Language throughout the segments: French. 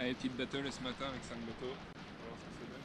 Allez, petite battle ce matin avec 5 bateaux. On va voir ce que ça donne.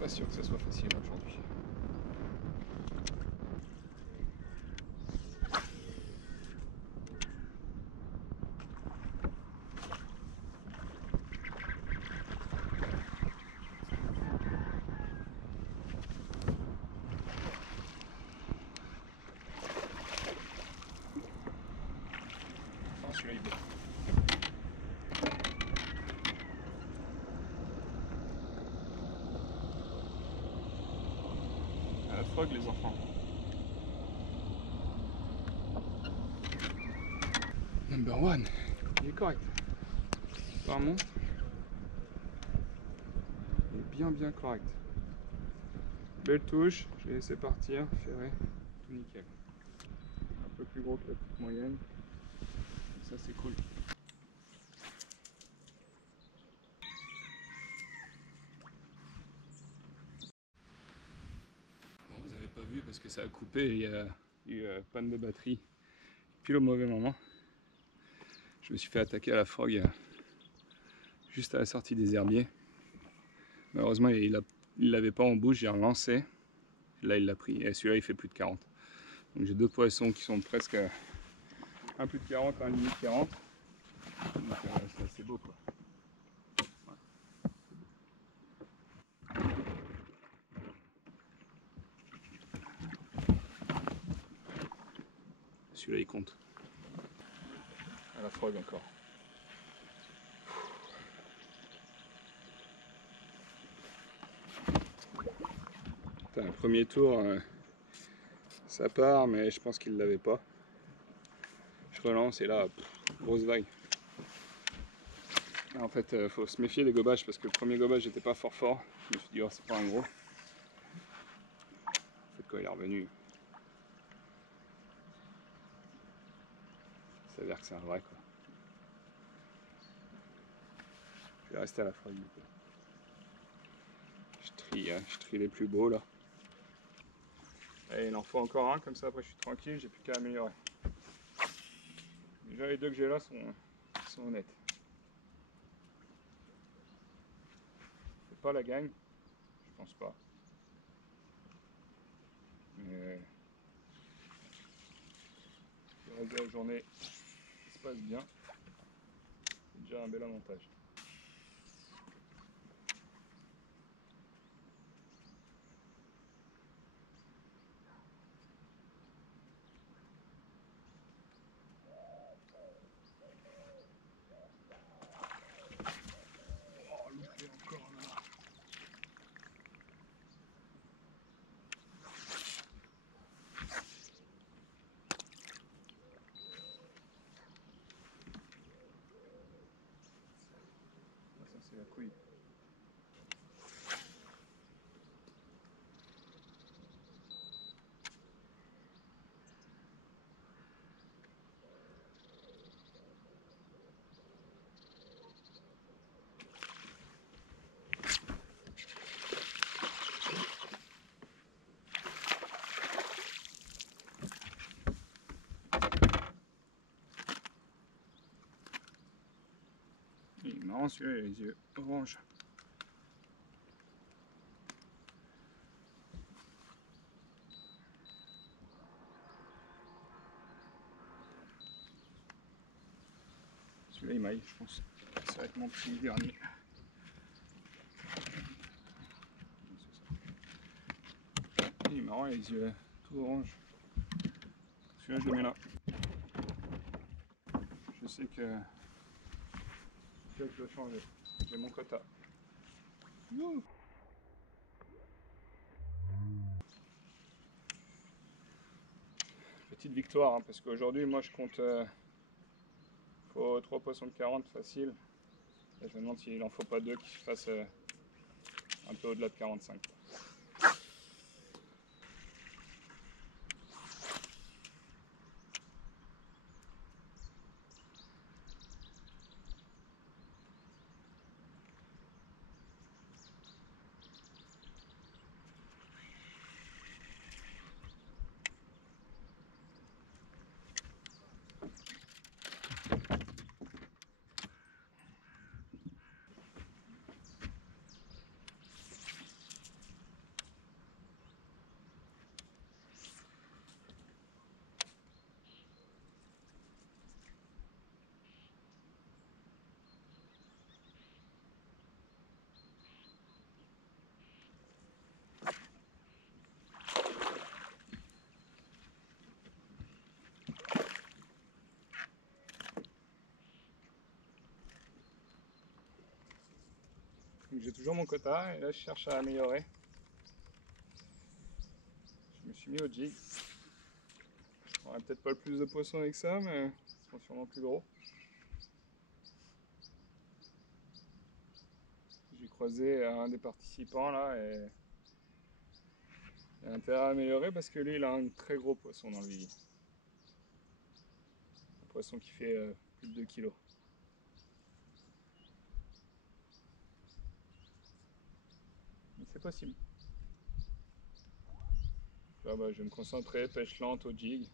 Pas sûr que ça soit facile aujourd'hui. Ah, celui-là il est beau. À la frog les enfants. Number one, il est correct. Apparemment, il est bien correct. Belle touche, je l'ai laissé partir, ferré, tout nickel. Un peu plus gros que la petite moyenne, ça c'est cool. Bon, vous n'avez pas vu parce que ça a coupé, il y a eu panne de batterie, pile au mauvais moment. Je me suis fait attaquer à la frog juste à la sortie des herbiers. Malheureusement il l'avait pas en bouche, j'ai relancé. Là il l'a pris et celui-là il fait plus de 40. Donc j'ai deux poissons qui sont presque un plus de 40, un limite 40. Donc c'est assez beau quoi. Celui-là il compte. À la frog encore. Putain, un premier tour, ça part, mais je pense qu'il l'avait pas. Je relance et là, grosse vague. En fait, faut se méfier des gobages parce que le premier gobage n'était pas fort. Je me suis dit, oh, c'est pas un gros. En fait, quand il est revenu, il s'avère que c'est un vrai quoi. Je vais rester à la frog. Je trie les plus beaux là. Et il en faut encore un, comme ça après je suis tranquille, j'ai plus qu'à améliorer. Déjà les deux que j'ai là sont honnêtes. C'est pas la gagne, je pense pas. Mais le reste de la journée se passe bien. C'est déjà un bel avantage. Oh, loupé encore là. Ça c'est la couille. Il est marrant celui-là, il a les yeux orange. Celui-là il maille, je pense. Ça va être mon petit dernier. marrant, les yeux tout orange. Celui-là, je le mets là. Je sais que je dois changer. J'ai mon quota. Youh. Petite victoire, hein, parce qu'aujourd'hui, moi, je compte faut 3 poissons de 40 facile. Et je me demande s'il en faut pas 2 qui fassent un peu au-delà de 45. J'ai toujours mon quota et là je cherche à améliorer. Je me suis mis au jig. On n'aurait peut-être pas le plus de poissons avec ça, mais ils seront sûrement plus gros. J'ai croisé un des participants là et il a intérêt à améliorer parce que lui il a un très gros poisson dans le vivier. Un poisson qui fait plus de 2 kg. Mais c'est possible. Là, je vais me concentrer, pêche lente au jig.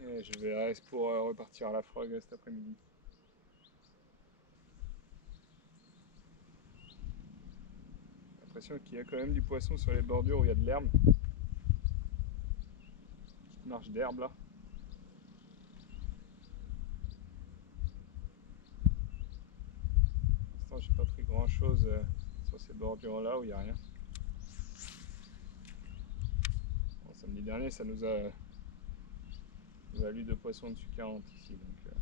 Et je verrai pour repartir à la frog cet après-midi. J'ai l'impression qu'il y a quand même du poisson sur les bordures où il y a de l'herbe. Petite marche d'herbe là. Pour l'instant, j'ai pas pris grand chose sur ces bordures là où il n'y a rien. Bon, samedi dernier, ça nous a valu 2 poissons dessus 40 ici. Donc,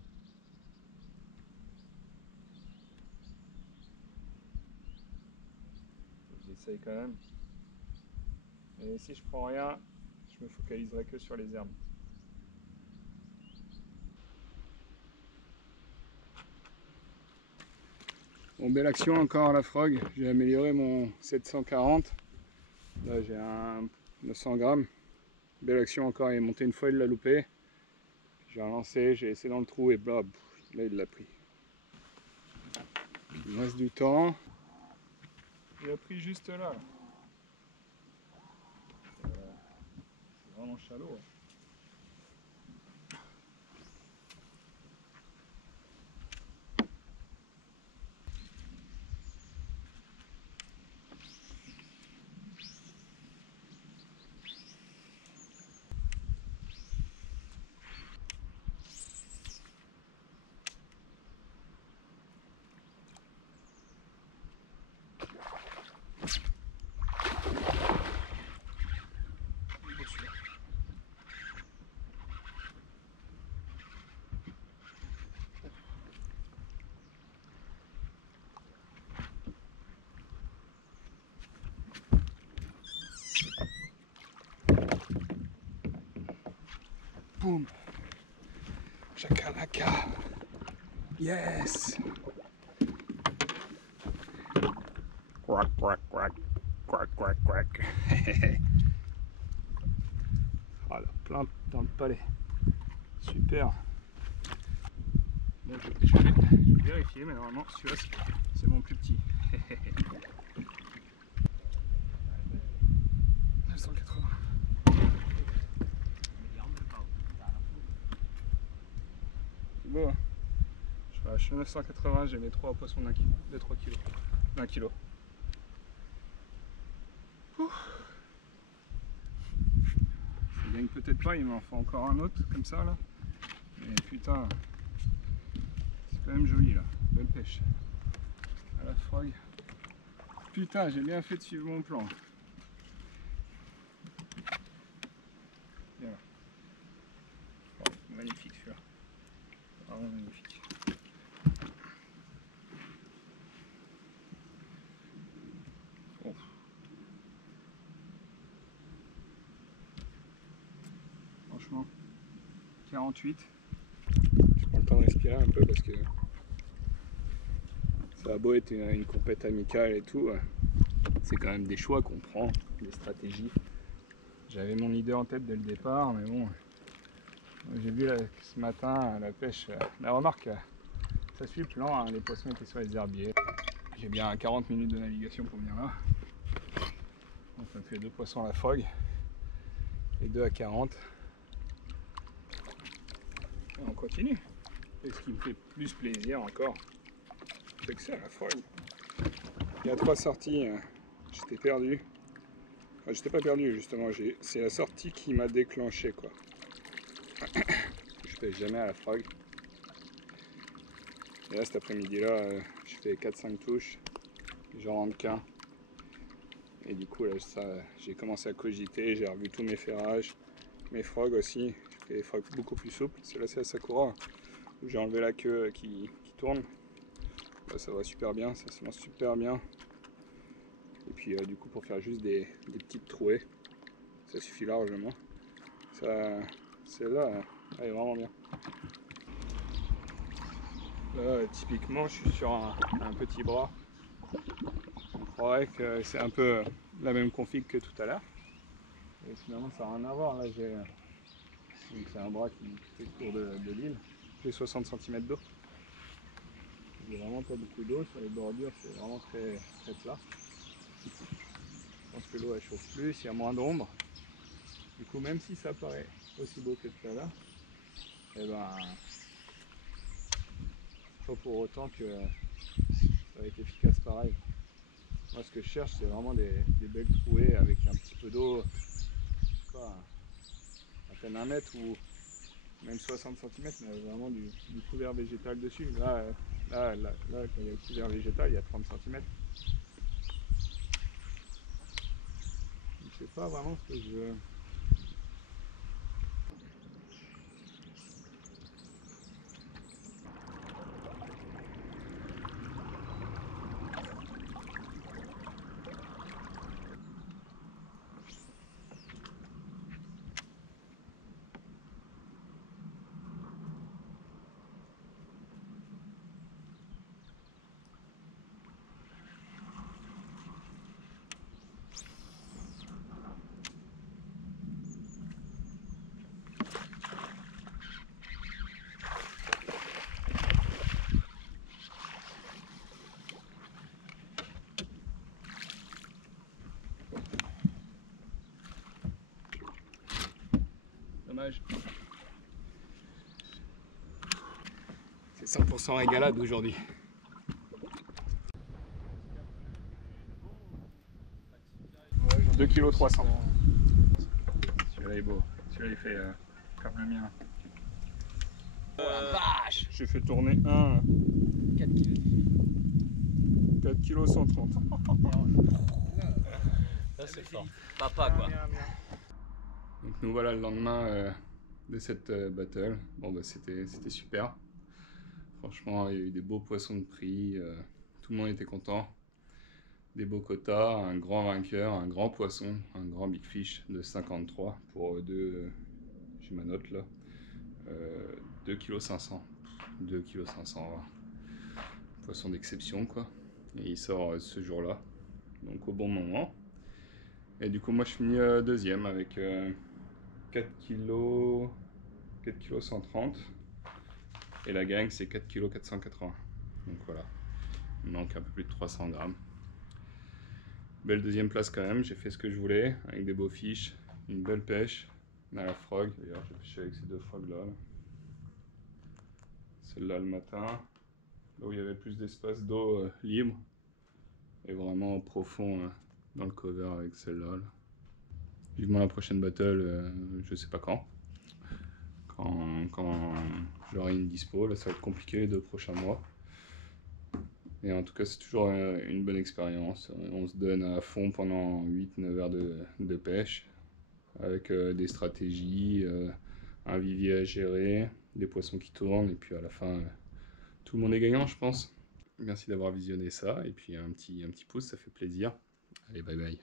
j'essaye quand même. Et si je prends rien, je me focaliserai que sur les herbes. Bon, belle action encore à la frog. J'ai amélioré mon 740. Là, j'ai un 900 grammes. Belle action encore, il est monté une fois, il l'a loupé. J'ai relancé, j'ai laissé dans le trou et bla, là il l'a pris. Il me reste du temps. Il a pris juste là. C'est vraiment chalot. Boum. Chakalaka. Yes. Quack, quack, quack. Quack, quack, quack. Voilà, plein dans le palais. Super. Bon, je vais vérifier, mais normalement, celui-là, c'est mon plus petit. 980. C'est beau, hein. Je suis à 980, j'ai mes 3 poissons de 3 kg. D'un kilo. Ça gagne peut-être pas, il m'en faut encore un autre comme ça là. Mais putain, c'est quand même joli là. Belle pêche. À la frog. Putain, j'ai bien fait de suivre mon plan. franchement. 48. Je prends le temps de respirer un peu parce que ça a beau être une compète amicale et tout, c'est quand même des choix qu'on prend, des stratégies. J'avais mon idée en tête dès le départ, mais bon, j'ai vu là, ce matin la pêche, la remarque, ça suit le plan, hein, les poissons étaient sur les herbiers. J'ai bien 40 minutes de navigation pour venir là. Donc ça me fait 2 poissons à la frog et 2 à 40. Et on continue. Et ce qui me fait plus plaisir encore, c'est que c'est à la frog. Il y a 3 sorties, j'étais perdu. Enfin, j'étais pas perdu justement, c'est la sortie qui m'a déclenché quoi. Je fais jamais à la frog. Et là cet après-midi là, je fais 4-5 touches, j'en rentre qu'un. Et du coup là j'ai commencé à cogiter, j'ai revu tous mes ferrages, mes frogs aussi. J'ai fait des frogs beaucoup plus souples. Celle-là c'est la Sakura, où j'ai enlevé la queue qui tourne. Là, ça va super bien, ça se lance super bien. Et puis du coup pour faire juste des petites trouées, ça suffit largement. Celle-là, elle est vraiment bien. Là typiquement je suis sur un petit bras. On croirait que c'est un peu la même config que tout à l'heure. Et finalement ça n'a rien à voir. Là c'est un bras qui fait le tour de l'île. J'ai 60 cm d'eau. Il n'y a vraiment pas beaucoup d'eau. Sur les bordures c'est vraiment très, très plat. Je pense que l'eau elle chauffe plus, il y a moins d'ombre. Du coup même si ça paraît aussi beau que tout à l'heure, et ben pas pour autant que ça va être efficace pareil. Moi ce que je cherche c'est vraiment des belles trouées avec un petit peu d'eau, à peine 1 mètre ou même 60 cm, mais vraiment du couvert végétal dessus. Là, quand il y a le couvert végétal, il y a 30 cm. Je sais pas vraiment ce que je veux. Dommage. C'est 100% régalade aujourd'hui. Ouais, 2,3 kg. Celui-là est beau. Celui-là il fait comme le mien. Oh la vache! J'ai fait tourner un 4 kg. 4,130 kg. Là c'est fort. Papa quoi. Donc nous voilà le lendemain de cette battle. Bon bah c'était super. Franchement il y a eu des beaux poissons de prix. Tout le monde était content. Des beaux quotas, un grand vainqueur, un grand poisson, un grand big fish de 53 pour j'ai ma note là, 2,5 kg. 2,5 kg. Poisson d'exception quoi. Et il sort ce jour-là, donc au bon moment. Et du coup moi je finis deuxième avec 4 kg, 130 kg. Et la gang c'est 4 kg 480. Donc voilà, il manque un peu plus de 300 grammes. Belle deuxième place quand même, j'ai fait ce que je voulais, avec des beaux fiches, une belle pêche, à la frog. D'ailleurs j'ai pêché avec ces 2 frogs là. Celle-là le matin, là où il y avait plus d'espace d'eau libre, et vraiment profond dans le cover avec celle-là. Vivement la prochaine battle, je sais pas quand j'aurai une dispo, là ça va être compliqué les 2 prochains mois. Et en tout cas c'est toujours une bonne expérience, on se donne à fond pendant 8-9 heures de pêche, avec des stratégies, un vivier à gérer, des poissons qui tournent, et puis à la fin tout le monde est gagnant je pense. Merci d'avoir visionné ça, et puis un petit pouce, ça fait plaisir. Allez bye bye.